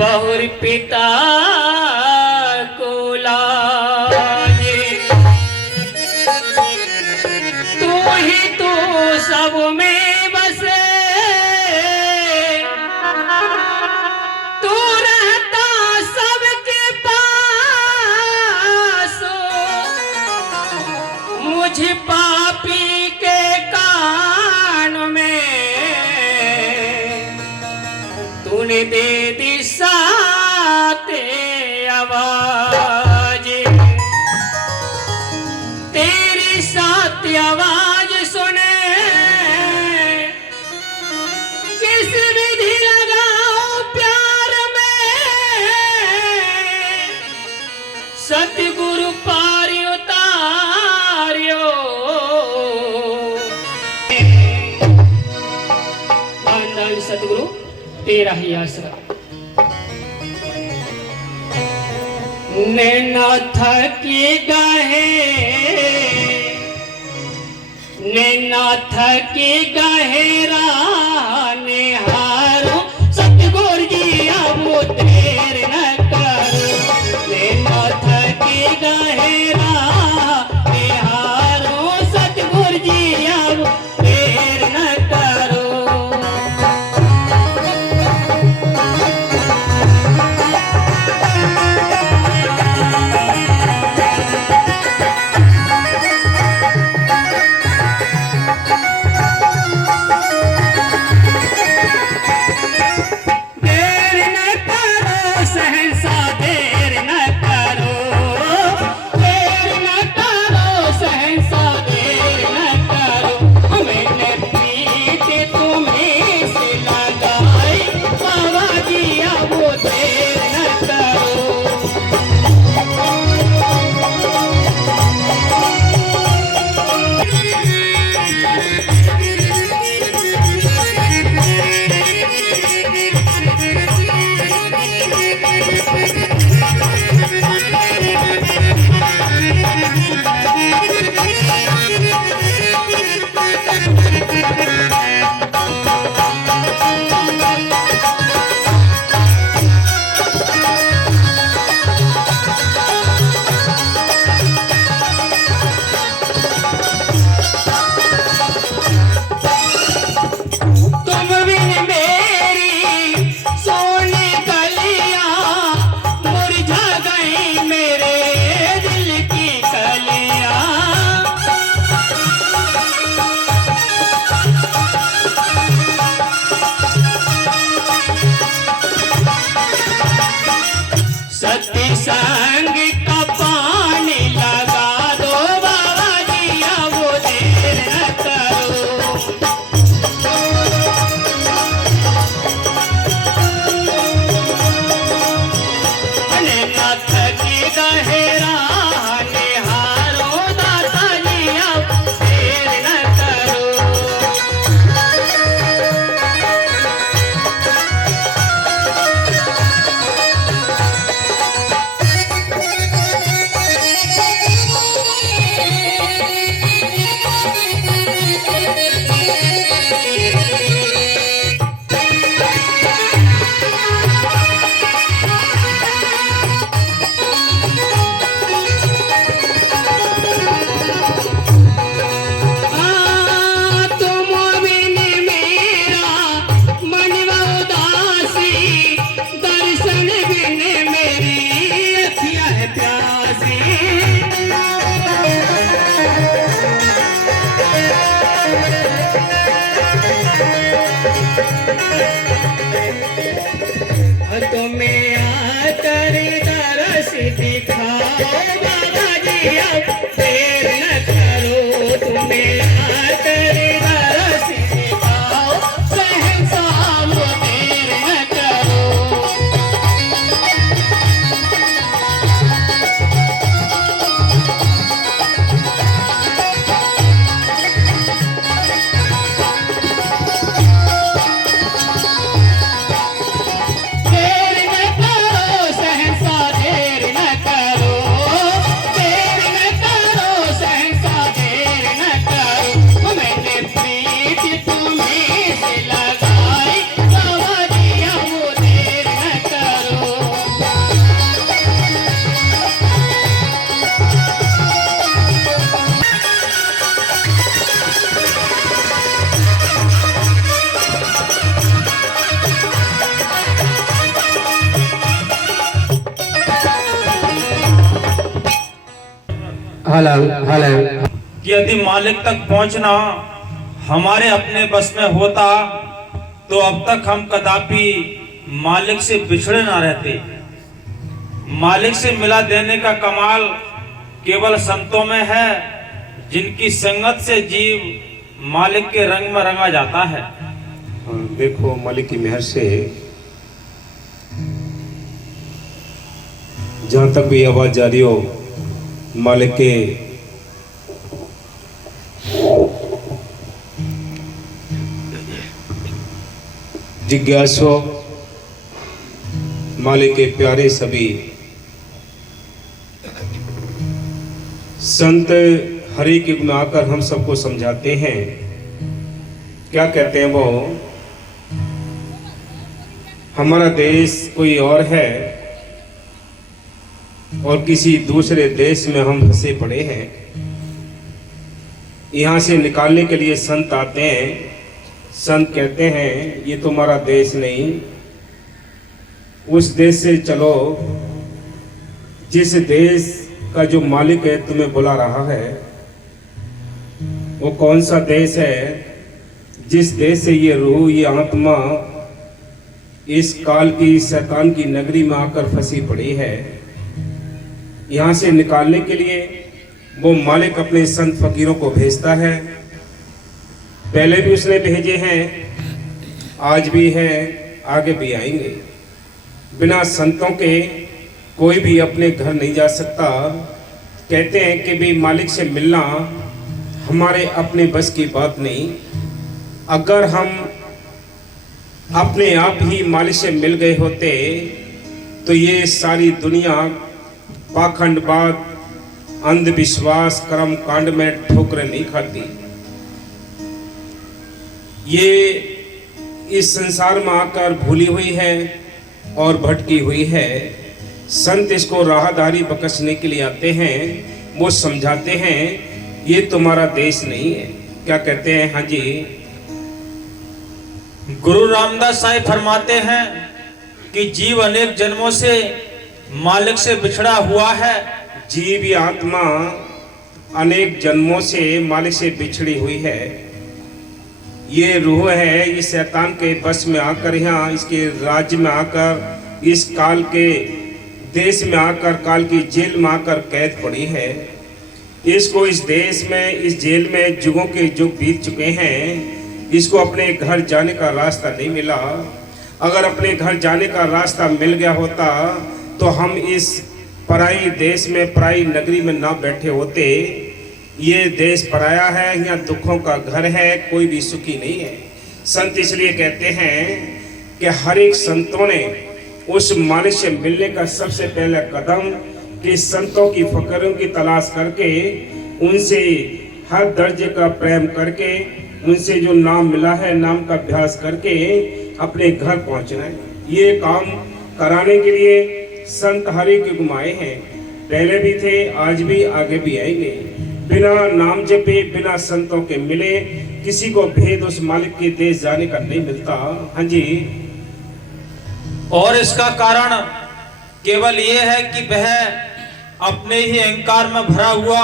बहुर पिता को लाजे, तू ही तू सब में बसे, तू रहता सबके पास, मुझ पापी के कान में तूने दे दी साते आवाज, तेरी साती आवाज सुने किस विधि लगाओ प्यार में, सतगुरु पारी उतारियो, आनंद सतगुरु तेरा ही आसरा। नैना थकी गहे, नैना थकी गहेरा निहारो, सतगुरु जी अब देर न करो, नैना थकी गहेरा निहारो, सतगुरु जी अब देर न करो। संग का पानी लगा दो बाबा जी, अब देर न करो, नैना थकी गहेरा निहारो, दाता जी अब देर न करो। तुम्हें आकर तरस दिखाओ बाबा जी, अब देर न करो, तुम्हें आकर तरस दिखाओ, सहसा देर न करो। देर न करो, हेलो हेलो। कि यदि मालिक तक पहुंचना हमारे अपने बस में होता तो अब तक हम कदापि मालिक से बिछड़े ना रहते। मालिक से मिला देने का कमाल केवल संतों में है, जिनकी संगत से जीव मालिक के रंग में रंगा जाता है। हाँ, देखो मालिक की मेहर से जहाँ तक भी आवाज जा रही हो, मालिक के जिज्ञासु, मालिक के प्यारे सभी संत हरि के गुण आकर हम सबको समझाते हैं। क्या कहते हैं वो, हमारा देश कोई और है और किसी दूसरे देश में हम फंसे पड़े हैं। यहाँ से निकालने के लिए संत आते हैं। संत कहते हैं ये तुम्हारा देश नहीं, उस देश से चलो जिस देश का जो मालिक है तुम्हें बुला रहा है। वो कौन सा देश है जिस देश से ये रूह, ये आत्मा इस काल की शैतान की नगरी में आकर फंसी पड़ी है। यहाँ से निकालने के लिए वो मालिक अपने संत फकीरों को भेजता है। पहले भी उसने भेजे हैं, आज भी है, आगे भी आएंगे। बिना संतों के कोई भी अपने घर नहीं जा सकता। कहते हैं कि भी मालिक से मिलना हमारे अपने बस की बात नहीं। अगर हम अपने आप ही मालिक से मिल गए होते तो ये सारी दुनिया पाखंडवाद, अंधविश्वास, कर्म कांड में ठोकरें नहीं खाती। ये इस संसार में आकर भूली हुई है और भटकी हुई है। संत इसको राहदारी बख्शने के लिए आते हैं। वो समझाते हैं ये तुम्हारा देश नहीं है। क्या कहते हैं? हाँ जी, गुरु रामदास साहिब फरमाते हैं कि जीव अनेक जन्मों से मालिक से बिछड़ा हुआ है। जीव या आत्मा अनेक जन्मों से मालिक से बिछड़ी हुई है। ये रूह है, इस शैतान के बस में आकर, यहाँ इसके राज्य में आकर, इस काल के देश में आकर, काल की जेल में आकर कैद पड़ी है। इसको इस देश में, इस जेल में जुगों के जुग बीत चुके हैं। इसको अपने घर जाने का रास्ता नहीं मिला। अगर अपने घर जाने का रास्ता मिल गया होता तो हम इस पराई देश में, पराई नगरी में ना बैठे होते। ये देश पराया है, यहाँ दुखों का घर है, कोई भी सुखी नहीं है। संत इसलिए कहते हैं कि हर एक संतों ने उस मालिक से मिलने का सबसे पहला कदम कि संतों की फकीरों की तलाश करके, उनसे हर दर्जे का प्रेम करके, उनसे जो नाम मिला है नाम का अभ्यास करके अपने घर पहुंचना है। ये काम कराने के लिए संत हरि के गुमाए हैं। पहले भी थे, आज भी, आगे भी आएंगे। बिना नाम जपे, बिना संतों के मिले किसी को भेद उस मालिक के देश जाने का नहीं मिलता। हाँ जी, और इसका कारण केवल ये है कि वह अपने ही अहंकार में भरा हुआ,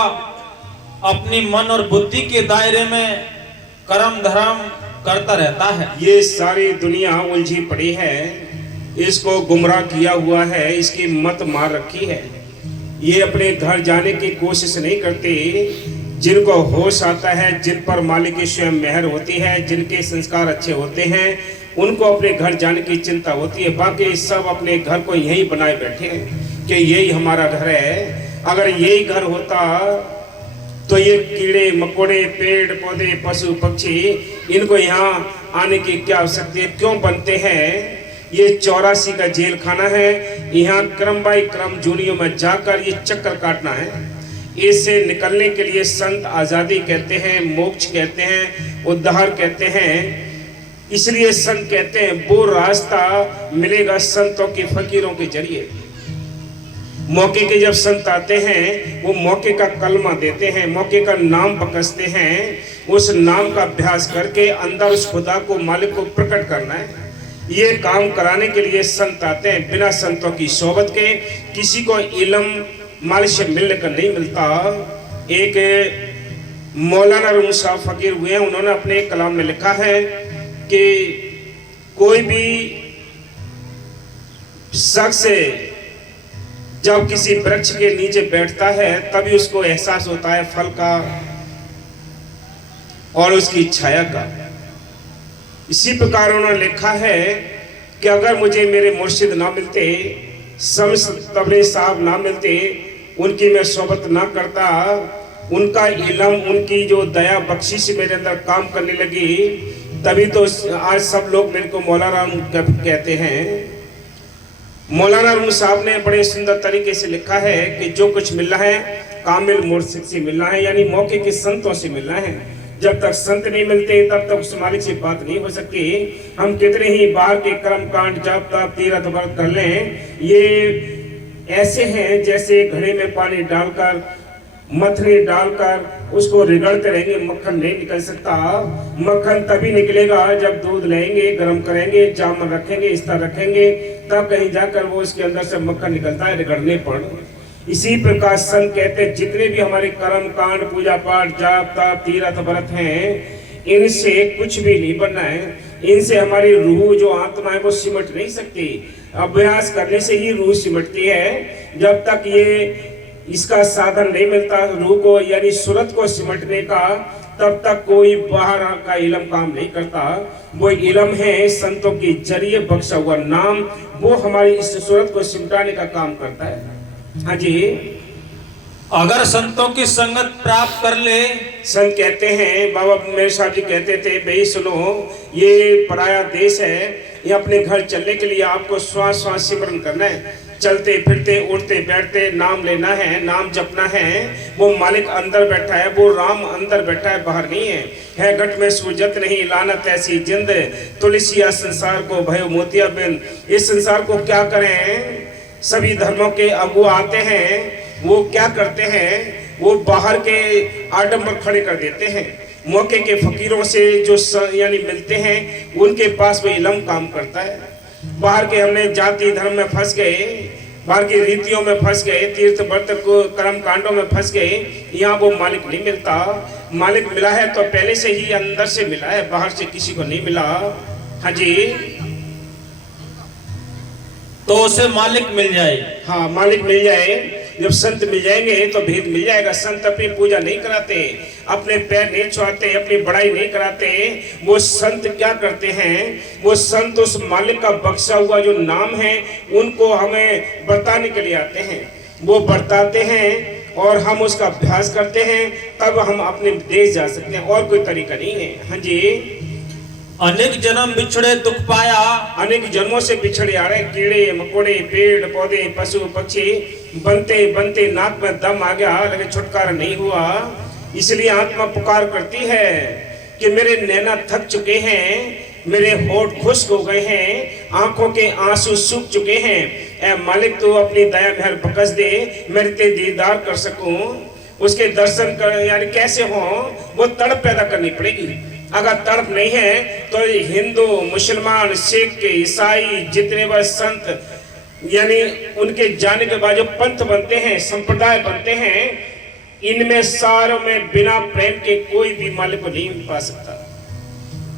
अपनी मन और बुद्धि के दायरे में कर्म धर्म करता रहता है। ये सारी दुनिया उलझी पड़ी है, इसको गुमराह किया हुआ है, इसकी मत मार रखी है। ये अपने घर जाने की कोशिश नहीं करते। जिनको होश आता है, जिन पर मालिक की स्वयं मेहर होती है, जिनके संस्कार अच्छे होते हैं, उनको अपने घर जाने की चिंता होती है। बाकी सब अपने घर को यहीं बनाए बैठे हैं कि यही हमारा घर है। अगर यही घर होता तो ये कीड़े मकोड़े, पेड़ पौधे, पशु पक्षी, इनको यहाँ आने की क्या आवश्यकता है? क्यों बनते हैं? ये 84 का जेल खाना है। यहाँ क्रम बाई क्रम जूनियों में जाकर ये चक्कर काटना है। इससे निकलने के लिए संत आज़ादी कहते हैं, मोक्ष कहते हैं, उद्धार कहते हैं। इसलिए संत कहते हैं वो रास्ता मिलेगा संतों के फकीरों के जरिए। मौके के जब संत आते हैं वो मौके का कलमा देते हैं, मौके का नाम बकसते हैं। उस नाम का अभ्यास करके अंदर उस खुदा को, मालिक को प्रकट करना है। ये काम कराने के लिए संत आते हैं। बिना संतों की सोबत के किसी को इल्म मालिक से मिलने का नहीं मिलता। एक मौलाना रूम साहब फकीर हुए हैं, उन्होंने अपने एक कलाम में लिखा है कि कोई भी शख्स जब किसी वृक्ष के नीचे बैठता है तभी उसको एहसास होता है फल का और उसकी छाया का। इसी प्रकार उन्होंने लिखा है कि अगर मुझे मेरे मुर्शिद ना मिलते, शम्स तबरेज़ साहब ना मिलते, उनकी मैं सोबत ना करता, उनका इल्म, उनकी जो दया बख्शिश मेरे अंदर काम करने लगी, तभी तो आज सब लोग मेरे को मौलाना रूम कहते हैं। मौलाना रूम साहब ने बड़े सुंदर तरीके से लिखा है कि जो कुछ मिलना है कामिल मुर्शिद से मिलना है, यानी मौके के संतों से मिलना है। जब तक संत नहीं मिलते तब तक उस मालिक से बात नहीं हो सकती। हम कितने ही बाहर के कर्म कांड जब तक तीरथ व्रत कर लें, ये ऐसे हैं जैसे घड़े में पानी डालकर, मथनी डालकर उसको रिगड़ते रहेंगे, मक्खन नहीं निकल सकता। मक्खन तभी निकलेगा जब दूध लेंगे, गर्म करेंगे, जामन रखेंगे, इस तरह रखेंगे, तब कहीं जाकर वो उसके अंदर से मक्खन निकलता है रिगड़ने पर। इसी प्रकार संत कहते हैं जितने भी हमारे कर्म कांड, पूजा पाठ, जाप ताप, तीरथ व्रत हैं, इनसे कुछ भी नहीं बनना है। इनसे हमारी रूह जो आत्मा है वो सिमट नहीं सकती। अभ्यास करने से ही रूह सिमटती है। जब तक ये इसका साधन नहीं मिलता रूह को, यानी सूरत को सिमटने का, तब तक कोई बाहर का इल्म काम नहीं करता। वो इल्म है संतों के जरिए बख्शा हुआ नाम, वो हमारी इस सूरत को सिमटाने का काम करता है। हाँ जी, अगर संतों की संगत प्राप्त कर ले, संत कहते हैं, बाबा मेरे साहब जी कहते थे, भाई सुनो, ये पराया देश है, ये अपने घर चलने के लिए आपको श्वास श्वास सिमरन करना है। चलते फिरते उठते बैठते नाम लेना है, नाम जपना है। वो मालिक अंदर बैठा है, वो राम अंदर बैठा है, बाहर नहीं है घट में सूजत नहीं, लानत ऐसी जिंद, तुलसिया संसार को भयो मोतिया बिंद। इस संसार को क्या करें? सभी धर्मों के अगुआ आते हैं, वो क्या करते हैं? वो बाहर के आडंबर खड़े कर देते हैं। मौके के फकीरों से जो यानी मिलते हैं, उनके पास वो इल्म काम करता है। बाहर के हमने जाति धर्म में फंस गए, बाहर की रीतियों में फंस गए, तीर्थ व्रत को कर्म कांडों में फंस गए। यहाँ वो मालिक नहीं मिलता। मालिक मिला है तो पहले से ही अंदर से मिला है, बाहर से किसी को नहीं मिला। हाँ जी, तो उसे मालिक मिल जाए। हाँ, मालिक मिल जाए। जब संत मिल जाएंगे तो भेद मिल जाएगा। संत अपनी पूजा नहीं कराते, अपने पैर नहीं छुआते, अपनी बड़ाई नहीं कराते। वो संत क्या करते हैं? वो संत उस मालिक का बख्शा हुआ जो नाम है उनको हमें बरताने के लिए आते हैं। वो बरताते हैं और हम उसका अभ्यास करते हैं, तब हम अपने देश जा सकते हैं। और कोई तरीका नहीं है। हाँ जी, अनेक जन्म बिछड़े दुख पाया, अनेक जन्मों से बिछड़े आ रहे, कीड़े मकोड़े, पेड़ पौधे, पशु पक्षी, बनते बनते नाक में दम आ गया, लेकिन छुटकारा नहीं हुआ। इसलिए आत्मा पुकार करती है कि मेरे नैना थक चुके हैं, मेरे होठ खुश्क हो गए हैं, आंखों के आंसू सूख चुके हैं। ऐ मालिक, तू अपनी दया मेहर बख्श दे, मेरे ते दीदार कर सकूं। उसके दर्शन कर यानी कैसे हो, वो तड़प पैदा करनी पड़ेगी। अगर तड़प नहीं है तो हिंदू, मुसलमान, सिख, ईसाई, जितने वह संत यानी उनके जाने के बाद जो पंथ बनते हैं, संप्रदाय बनते हैं, इनमें सारों में बिना प्रेम के कोई भी मालिक को नहीं पा सकता।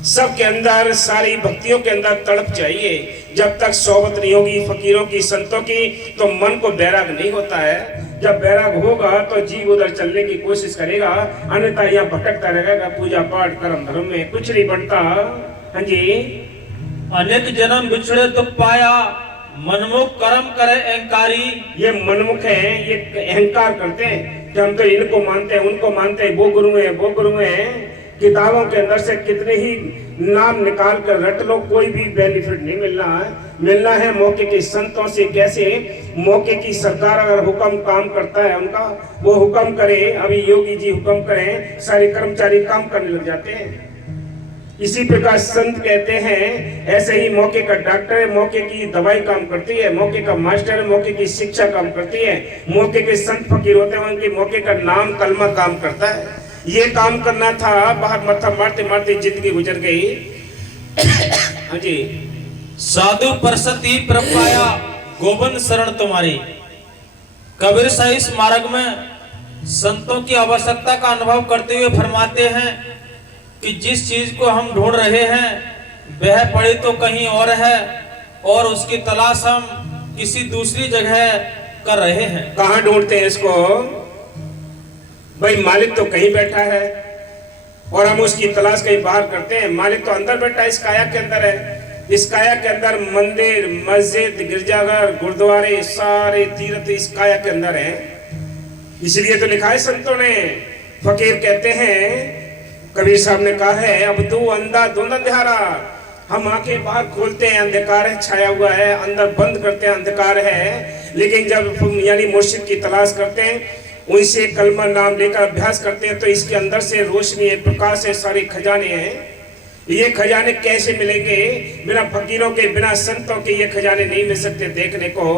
सबके अंदर, सारी भक्तियों के अंदर तड़प चाहिए। जब तक सोबत नहीं होगी फकीरों की, संतों की, तो मन को बैराग नहीं होता है। जब बैराग होगा तो जीव उधर चलने की कोशिश करेगा, अन्यथा यहाँ भटकता रहेगा। पूजा पाठ कर्म धर्म में कुछ नहीं बनता। हाँ जी, अनेक जन्म बिछड़े दुख पाया, मनमुख कर्म करे अहंकारी। ये मनमुख है, ये अहंकार करते हैं कि हम तो इनको मानते हैं, उनको मानते हैं, वो गुरु हैं, वो गुरु हैं। किताबों के अंदर से कितने ही नाम निकाल कर रट लो, कोई भी बेनिफिट नहीं मिलना है। मिलना है मौके के संतों से। कैसे? मौके की सरकार अगर हुक्म काम करता है उनका, वो हुक्म करे, अभी योगी जी हुक्म करें, सारे कर्मचारी काम करने लग जाते हैं। इसी प्रकार संत कहते हैं, ऐसे ही मौके का डॉक्टर है, मौके की दवाई काम करती है, मौके का मास्टर है, मौके की शिक्षा काम करती है। मौके के संत फकीर होते हैं, उनके मौके का नाम कलमा काम करता है। ये काम करना था, बाहर मत्था मारते मारते जिंदगी गुजर गई। हाँ जी, साधु परसती प्रपाया, गोविंद शरण तुम्हारी। कबीर शाही स्मारक में संतों की आवश्यकता का अनुभव करते हुए फरमाते हैं कि जिस चीज को हम ढूंढ रहे हैं वह पड़ी तो कहीं और है और उसकी तलाश हम किसी दूसरी जगह कर रहे हैं। कहाँ ढूंढते हैं इसको? भाई मालिक तो कहीं बैठा है और हम उसकी तलाश कहीं बाहर करते हैं। मालिक तो अंदर बैठा है, इस काया के अंदर है। इस काया के अंदर मंदिर, मस्जिद, गिरजाघर, गुरुद्वारे, सारे तीर्थ इस काया के अंदर हैं। इसलिए तो लिखा है संतों ने। फकीर कहते हैं, कबीर साहब ने कहा है, अब तू अंधा धुंध अंधियारा। हम आंखें बाहर खोलते हैं अंधकार है छाया हुआ है, अंदर बंद करते हैं अंधकार है, लेकिन जब यानी मुर्शिद की तलाश करते हैं, उनसे कलमा नाम लेकर अभ्यास करते हैं, तो इसके अंदर से रोशनी है, प्रकाश है, सारे खजाने हैं। ये खजाने कैसे मिलेंगे? बिना फकीरों के, बिना संतों के ये खजाने नहीं मिल सकते देखने को।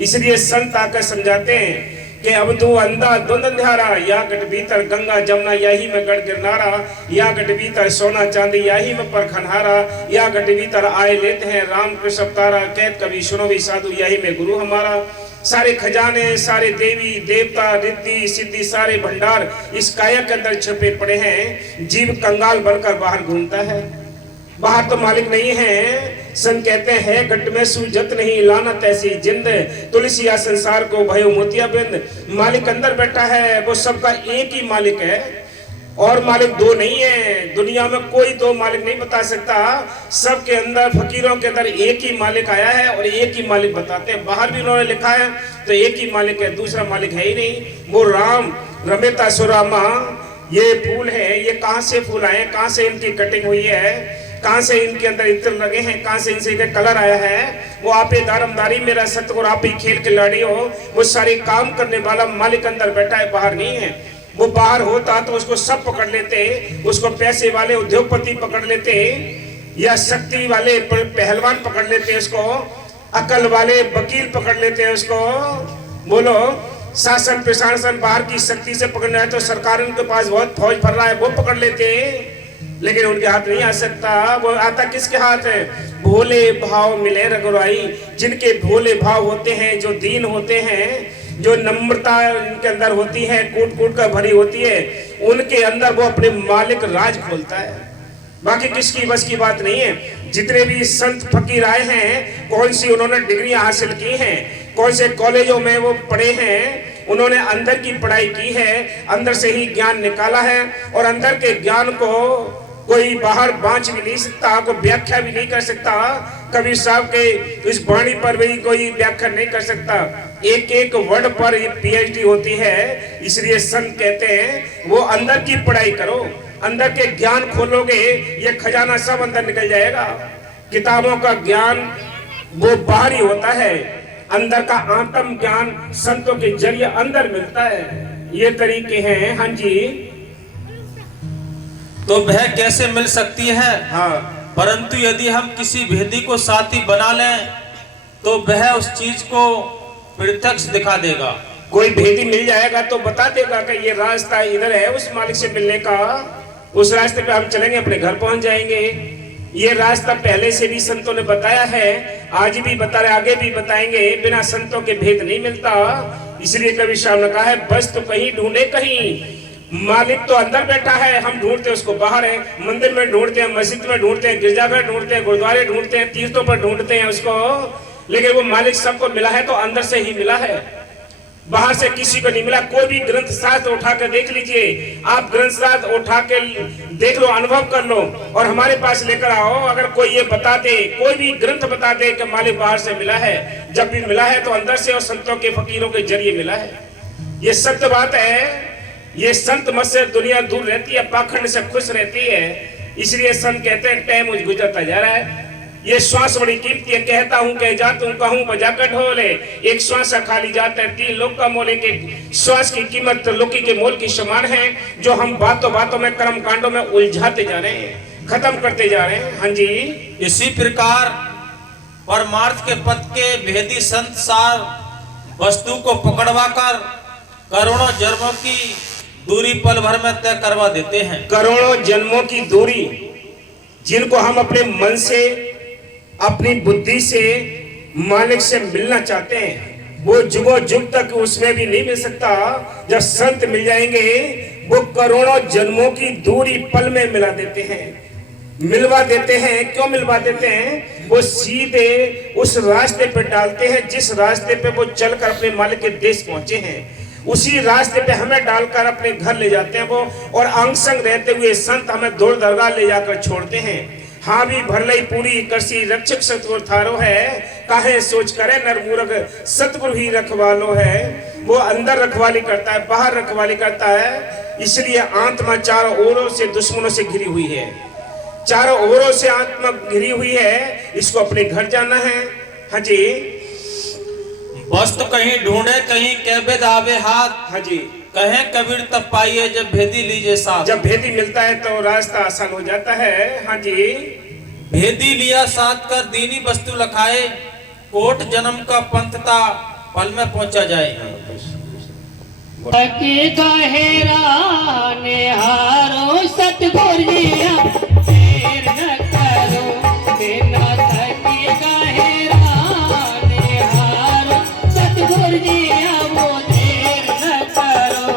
इसलिए संत आकर समझाते हैं कि अब तू अंधा धुंध अंधियारा, या गढ़ भीतर गंगा जमुना यही में गढ़ गिरनारा, या गढ़ भीतर सोना चांदी यही में पर खनहारा, या गढ़ भीतर आए लेते हैं राम कृष्ण अवतारा, कहत कभी सुनो भी साधु यही में गुरु हमारा। सारे खजाने, सारे देवी देवता, रिद्धि सिद्धि, सारे भंडार इस काया के अंदर छुपे पड़े हैं। जीव कंगाल बनकर बाहर घूमता है, बाहर तो मालिक नहीं है। संत कहते हैं, गट में सूझत नहीं लानत ऐसी जिंद, तुलसिया संसार को भयो मोतिया बिंद। मालिक अंदर बैठा है, वो सबका एक ही मालिक है और मालिक दो नहीं है। दुनिया में कोई दो मालिक नहीं बता सकता। सबके अंदर, फकीरों के अंदर एक ही मालिक आया है और एक ही मालिक बताते हैं। बाहर भी उन्होंने लिखा है तो एक ही मालिक है, दूसरा मालिक है ही नहीं। वो राम रमेता सुरामा, ये फूल है, ये कहाँ से फूल आए, कहाँ से इनकी कटिंग हुई है, कहाँ से इनके अंदर इत्र लगे हैं, कहाँ से इनसे कलर आया है। वो आप ही दारमदारी मेरा सतगुरु, आप ही खेल के लाड़ी हो। वो सारे काम करने वाला मालिक अंदर बैठा है, बाहर नहीं है। वो बाहर होता तो उसको सब पकड़ लेते, उसको पैसे वाले उद्योगपति पकड़ लेते, या शक्ति वाले पहलवान पकड़ लेते, उसको अकल वाले वकील पकड़ लेते उसको। बोलो, शासन प्रशासन बाहर की शक्ति से पकड़ना है तो सरकार उनके पास बहुत फौज भर रहा है, वो पकड़ लेते, लेकिन उनके हाथ नहीं आ सकता। वो आता किसके हाथ है? भोले भाव मिले रघुराई। जिनके भोले भाव होते हैं, जो दीन होते हैं, जो नम्रता उनके अंदर होती है, कूट कूट कर भरी होती है, उनके अंदर वो अपने मालिक राज खोलता है। बाकी किसकी बस की बात नहीं है। जितने भी संत फकीर आए हैं, कौन सी उन्होंने डिग्रियां हासिल की हैं, कौन से कॉलेजों में वो पढ़े हैं, उन्होंने अंदर की पढ़ाई की है, अंदर से ही ज्ञान निकाला है। और अंदर के ज्ञान को कोई बाहर बांच भी नहीं सकता, कोई व्याख्या भी नहीं कर सकता। कबीर साहब के इस वाणी पर भी कोई व्याख्या नहीं कर सकता। एक एक वर्ड पर पीएचडी होती है। इसलिए संत कहते हैं, वो अंदर की पढ़ाई करो, अंदर के ज्ञान खोलोगे, ये खजाना सब अंदर निकल जाएगा। किताबों का ज्ञान वो बाहरी होता है, अंदर का आत्म ज्ञान संतों के जरिए अंदर मिलता है। ये तरीके हैं। हाँ जी। तो वह कैसे मिल सकती है? हाँ, परंतु यदि हम किसी भेदी को साथी बना लें तो वह उस चीज को प्रत्यक्ष दिखा देगा। कोई भेदी मिल जाएगा तो बता देगा कि ये रास्ता इधर है उस मालिक से मिलने का। उस रास्ते पे हम चलेंगे, अपने घर पहुंच जाएंगे। ये रास्ता पहले से भी संतों ने बताया है, आज भी बता रहे, आगे भी बताएंगे। बिना संतों के भेद नहीं मिलता। इसलिए कबीर साहब ने कहा है, बस तो कहीं ढूंढे कहीं, मालिक तो अंदर बैठा है, हम ढूंढते उसको बाहर है। मंदिर में ढूंढते हैं, मस्जिद में ढूंढते हैं, गिरजाघर ढूंढते हैं, गुरुद्वारे ढूंढते हैं, तीर्थों पर ढूंढते हैं उसको, लेकिन वो मालिक सबको मिला है तो अंदर से ही मिला है, बाहर से किसी को नहीं मिला। कोई भी ग्रंथ शास्त्र उठा कर देख लीजिए, आप ग्रंथ शास्त्र उठा के देख लो, अनुभव कर लो और हमारे पास लेकर आओ। अगर कोई ये बता दे, कोई भी ग्रंथ बता दे कि मालिक बाहर से मिला है, जब भी मिला है तो अंदर से और संतों के फकीरों के जरिए मिला है। ये सत्य बात है। ये संत मत से दुनिया दूर रहती है, पाखंड से खुश रहती है। इसलिए संत कहते हैं, टाइम गुजरता जा रहा है, ये श्वास बड़ी कीमती है। कहता हूँ कह जाता हूँ, कहूँ बजाकर ढोले, एक श्वास खाली जाता है 3 लोक का मोले के। श्वास की कीमत लोकी के मोल की समान है, जो हम बातों बातों में, कर्म कांडों में उलझाते जा रहे हैं, खत्म करते जा रहे हैं। हाँ जी। इसी प्रकार परमार्थ के पद के भेदी संत सार वस्तु को पकड़वा कर करोड़ों जन्मों की दूरी पल भर में तय करवा देते हैं। करोड़ों जन्मों की दूरी जिनको हम अपने मन से, अपनी बुद्धि से मालिक से मिलना चाहते हैं, वो जुगों जुग तक उसमें भी नहीं मिल सकता। जब संत मिल जाएंगे वो करोड़ों जन्मों की दूरी पल में मिला देते हैं, मिलवा देते हैं। क्यों मिलवा देते हैं? वो सीधे उस रास्ते पे डालते हैं जिस रास्ते पे वो चलकर अपने मालिक के देश पहुंचे हैं, उसी रास्ते पे हमें डालकर अपने घर ले जाते हैं वो। और अंग संग रहते हुए संत हमें दौड़ दरगाह ले जाकर छोड़ते हैं। हाँ भी भरलई पूरी करसी रक्षक सतगुरु थारो है, काहे सोच करे नर मूर्ख सतगुरु ही रखवालो है। वो अंदर रखवाली करता है, बाहर रखवाली करता है। इसलिए आत्मा चारों ओरों से दुश्मनों से घिरी हुई है, चारों ओरों से आत्मा घिरी हुई है। इसको अपने घर जाना है। हाँ जी, वस्तु कहीं ढूंढे कहीं कैबेद आवे हाथ। हाँ जी, कहें कबीर तब पाइए जब भेदी लीजिए साथ। जब भेदी मिलता है तो रास्ता आसान हो जाता है। हाँ जी, भेदी लिया साथ कर दीनी वस्तु लखाए, कोट जन्म का पंथता पल में पहुंचा जाए। थकी गहरा निहारो सतगुरु जी अब देर न करो, बिना थकी गहरा निहारो सतगुरु जी अब देर न करो।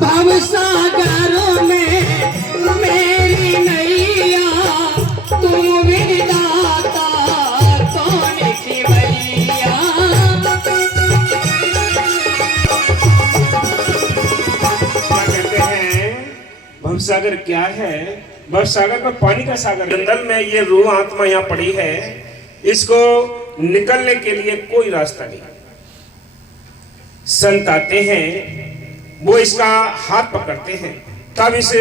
भवसागरों में मेरी नैया, तुम विधाता कौन खिवैया। क्या कहते हैं? भवसागर क्या है? भवसागर का पानी का सागर। जंगल में ये रूह आत्मा यहाँ पड़ी है, इसको निकलने के लिए कोई रास्ता नहीं। संत आते हैं, वो इसका हाथ पकड़ते हैं, तब इसे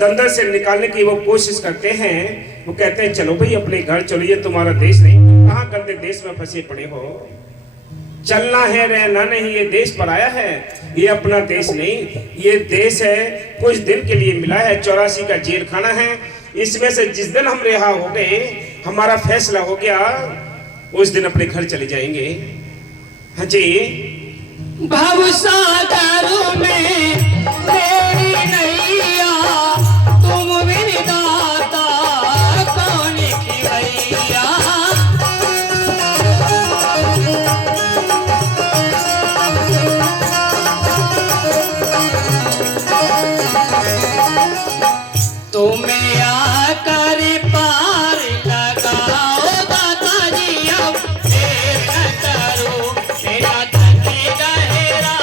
दंदल से निकालने की वो कोशिश करते हैं। वो कहते हैं चलो भाई अपने घर चलो, ये तुम्हारा देश नहीं, कहाँ गंदे देश में फंसे पड़े हो। चलना है, रहना नहीं, ये देश पराया है, ये अपना देश नहीं। ये देश है कुछ दिन के लिए मिला है, 84 का जेल खाना है। इसमें से जिस दिन हम रिहा हो गए, हमारा फैसला हो गया, उस दिन अपने घर चले जाएंगे। हाँ जी, भवसागरों में मेरी नैया, तुम विधाता कौन खिवैया। तुम्हें आकर पार लगाओ दाता जी अब देर न करो, मेरा थकी गहरा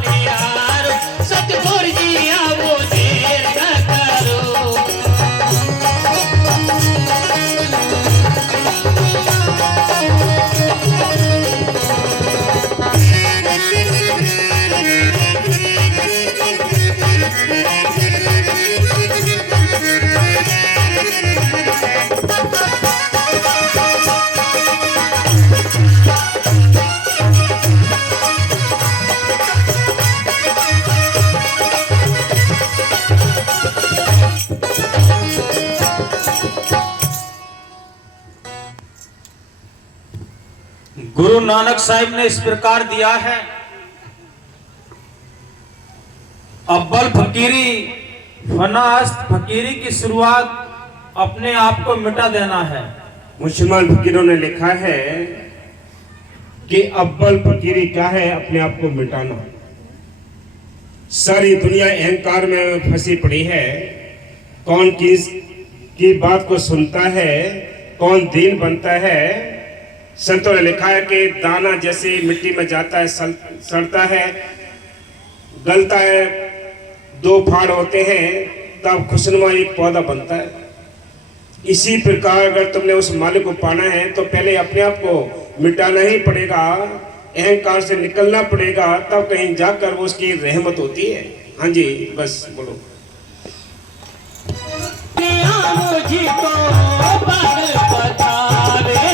निहारो सतगुरु जी अब देर न करो। गुरु नानक साहिब ने इस प्रकार दिया है, अव्वल फकीरी फनास्त फकीरी की शुरुआत अपने आप को मिटा देना है। मुसलमान फकीरों ने लिखा है कि अव्वल फकीरी क्या है? अपने आप को मिटाना। सारी दुनिया अहंकार में फंसी पड़ी है, कौन किस की बात को सुनता है, कौन दीन बनता है। संतों ने लिखा है कि दाना जैसे मिट्टी में जाता है, सड़ता है, गलता है, दो फाड़ होते हैं, तब खुशनुमा एक पौधा बनता है। इसी प्रकार अगर तुमने उस मालिक को पाना है तो पहले अपने आप को मिटाना ही पड़ेगा, अहंकार से निकलना पड़ेगा, तब कहीं जाकर वो उसकी रहमत होती है। हाँ जी, बस बोलो। मुझको पर बतावे,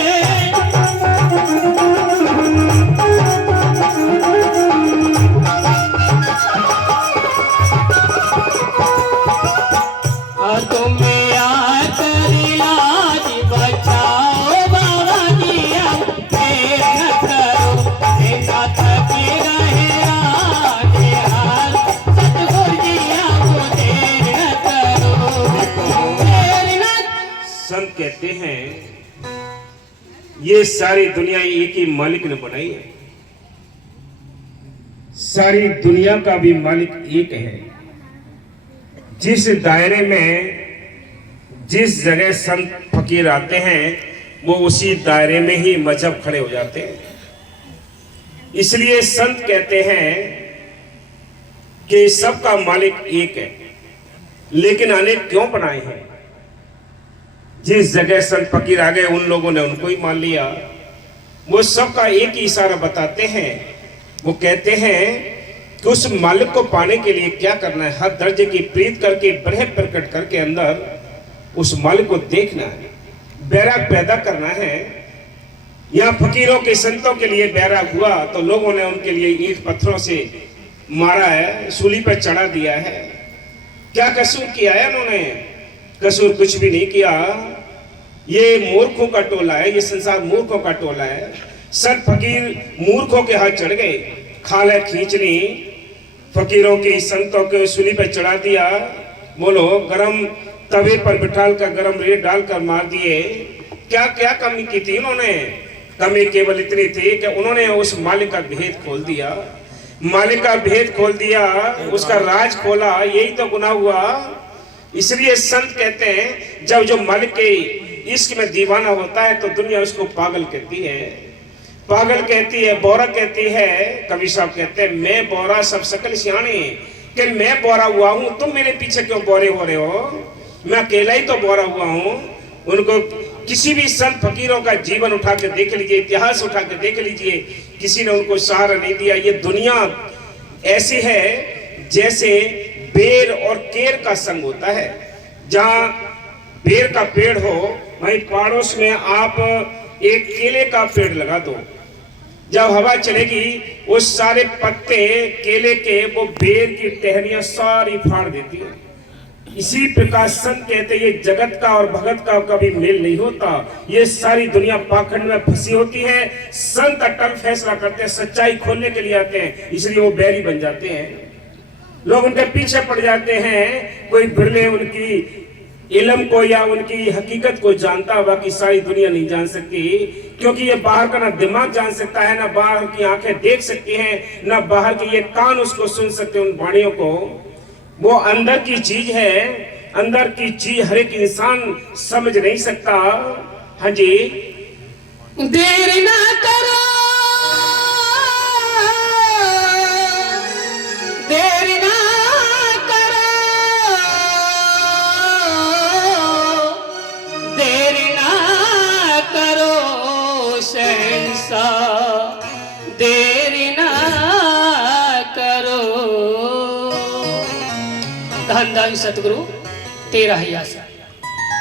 तुम्हें आकर इलाज बचाओ बाबा जी अब देर न करो। संत कहते हैं ये सारी दुनिया एक ही मालिक ने बनाई है, सारी दुनिया का भी मालिक एक है। जिस दायरे में जिस जगह संत फकीर आते हैं वो उसी दायरे में ही मजहब खड़े हो जाते हैं। इसलिए संत कहते हैं कि सबका मालिक एक है, लेकिन अनेक क्यों बनाए हैं। जिस जगह संत फकीर आ गए उन लोगों ने उनको ही मान लिया। वो सबका एक ही इशारा बताते हैं। वो कहते हैं कि उस मालिक को पाने के लिए क्या करना है, हर दर्जे की प्रीत करके ब्रह प्रकट करके अंदर उस मालिक को देखना है, बैराग पैदा करना है। यहाँ फकीरों के संतों के लिए बैराग हुआ तो लोगों ने उनके लिए ईंट पत्थरों से मारा है, सूली पर चढ़ा दिया है। क्या कसूर किया है उन्होंने? कसूर कुछ भी नहीं किया। ये मूर्खों का टोला है, ये संसार मूर्खों का टोला है। संत फकीर मूर्खों के हाथ चढ़ गए, खाले खींच ली, फकीरों की संतों के सूली पर चढ़ा दिया। बोलो, गरम तवे पर बिठाल कर गरम रेत डालकर मार दिए। क्या क्या कमी की थी उन्होंने? कमी केवल इतनी थी कि उन्होंने उस मालिक का भेद खोल दिया। मालिक का भेद खोल दिया, उसका राज खोला, यही तो गुनाह हुआ। इसलिए संत कहते हैं जब जो मालिक के इश्क में दीवाना होता है तो दुनिया उसको पागल कहती है। पागल कहती है, बोरा कहती है। कवि साहब कहते हैं मैं बोरा सब सकल सियाने, कि मैं बोरा हुआ हूं, तुम मेरे पीछे क्यों बोरे हो रहे हो? मैं अकेला ही तो बोरा हुआ हूं। उनको किसी भी संत फकीरों का जीवन उठा के देख लीजिए, इतिहास उठा के देख लीजिए, किसी ने उनको सहारा नहीं दिया। ये दुनिया ऐसी है जैसे बेर और केर का संग होता है। जहां बेर का पेड़ हो वहीं पड़ोस में आप एक केले का पेड़ लगा दो। जब हवा चलेगी वो सारे पत्ते केले के वो बेर की टहनियां सारी फाड़ देती है। इसी प्रकार संत कहते ये जगत का और भगत का कभी मेल नहीं होता। ये सारी दुनिया पाखंड में फंसी होती है। संत अटल फैसला करते हैं, सच्चाई खोलने के लिए आते हैं, इसलिए वो बैरी बन जाते हैं। लोग उनके पीछे पड़ जाते हैं। कोई बिरले उनकी इल्म को या उनकी हकीकत को जानता, बाकी सारी दुनिया नहीं जान सकती। क्योंकि ये बाहर का ना दिमाग जान सकता है, ना बाहर की आंखें देख सकती हैं, ना बाहर के ये कान उसको सुन सकते उन वाणियों को। वो अंदर की चीज है, अंदर की चीज हर एक इंसान समझ नहीं सकता। हाँ जी, देर ना करो, देर ना करो, देर ना करो शहंशाह, देर ना करो। धन धन सतगुरु तेरा ही आशा।